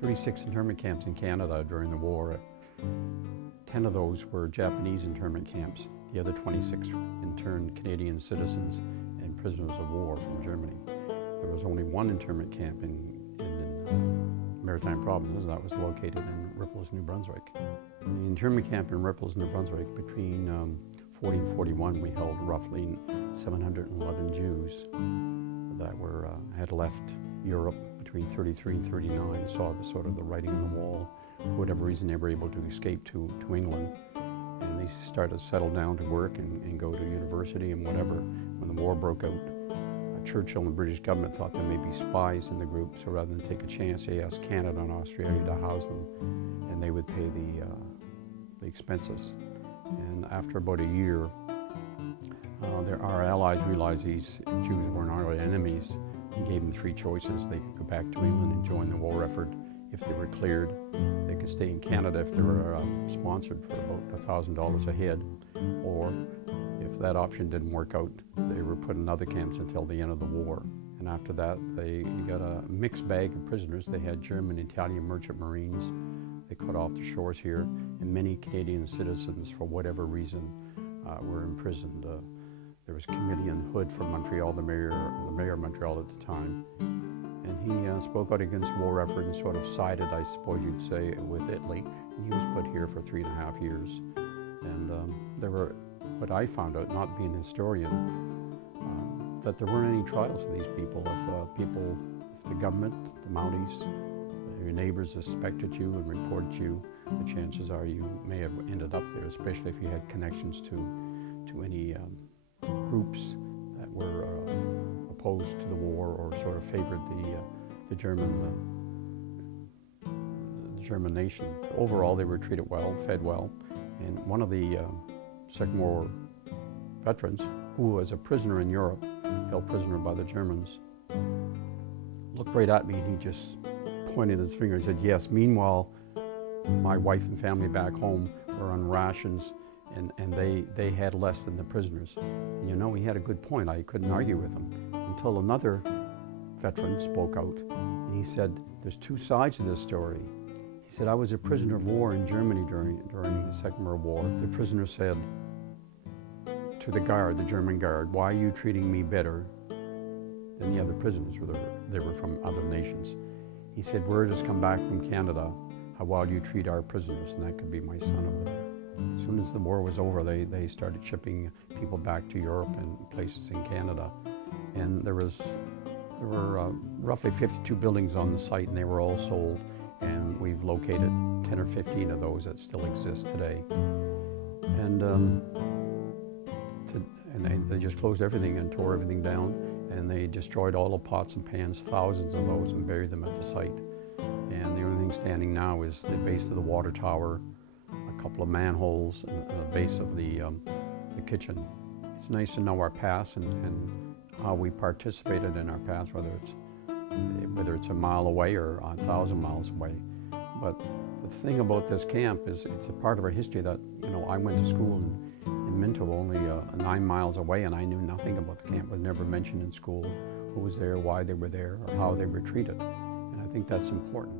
36 internment camps in Canada during the war. 10 of those were Japanese internment camps. The other 26 interned Canadian citizens and prisoners of war from Germany. There was only one internment camp in Maritime Provinces that was located in Ripples, New Brunswick. In the internment camp in Ripples, New Brunswick, between 40 and 41, we held roughly 711 Jews that had left Europe between 33 and 39, saw the writing on the wall. For whatever reason, they were able to escape to England, and they started to settle down to work and go to university and whatever. When the war broke out, Churchill and the British government thought there may be spies in the group, so rather than take a chance, they asked Canada and Australia to house them, and they would pay the expenses. And after about a year, our allies realized these Jews weren't our enemies and gave them three choices. They could go back to England and join the war effort if they were cleared. They could stay in Canada if they were sponsored for about $1,000 a head, or if that option didn't work out, they were put in other camps until the end of the war. And after that, they got a mixed bag of prisoners. They had German, Italian merchant marines they cut off the shores here, and many Canadian citizens, for whatever reason, were imprisoned. There was Camillion Hood from Montreal, the mayor of Montreal at the time, and he spoke out against the war effort and sort of sided, I suppose you'd say, with Italy. And he was put here for 3.5 years. And there were, what I found out, not being a historian, that there weren't any trials for these people. If the government, the Mounties, your neighbors suspected you and reported you, the chances are you may have ended up there, especially if you had connections to any groups that were opposed to the war or sort of favored the German nation. Overall, they were treated well, fed well, and one of the Second World War veterans, who was a prisoner in Europe, held prisoner by the Germans, looked right at me and he just pointed his finger and said, "Yes, meanwhile, my wife and family back home were on rations and they had less than the prisoners." And you know, he had a good point. I couldn't argue with him until another veteran spoke out and he said, "There's two sides to this story." He said, "I was a prisoner of war in Germany during the Second World War. The prisoner said to the guard, the German guard, 'Why are you treating me better than the other prisoners?' They were from other nations. He said, 'Word has come back from Canada how well you treat our prisoners,' and that could be my son over there." As soon as the war was over, they started shipping people back to Europe and places in Canada. And there were roughly 52 buildings on the site, and they were all sold. And we've located 10 or 15 of those that still exist today. And they just closed everything and tore everything down, and they destroyed all the pots and pans, thousands of those, and buried them at the site. And the only thing standing now is the base of the water tower, a couple of manholes, and the base of the kitchen. It's nice to know our past and how we participated in our past, whether it's a mile away or 1,000 miles away. But the thing about this camp is it's a part of our history that, you know, I went to school in Minto, only 9 miles away, and I knew nothing about the camp. It was never mentioned in school who was there, why they were there, or how they were treated. And I think that's important.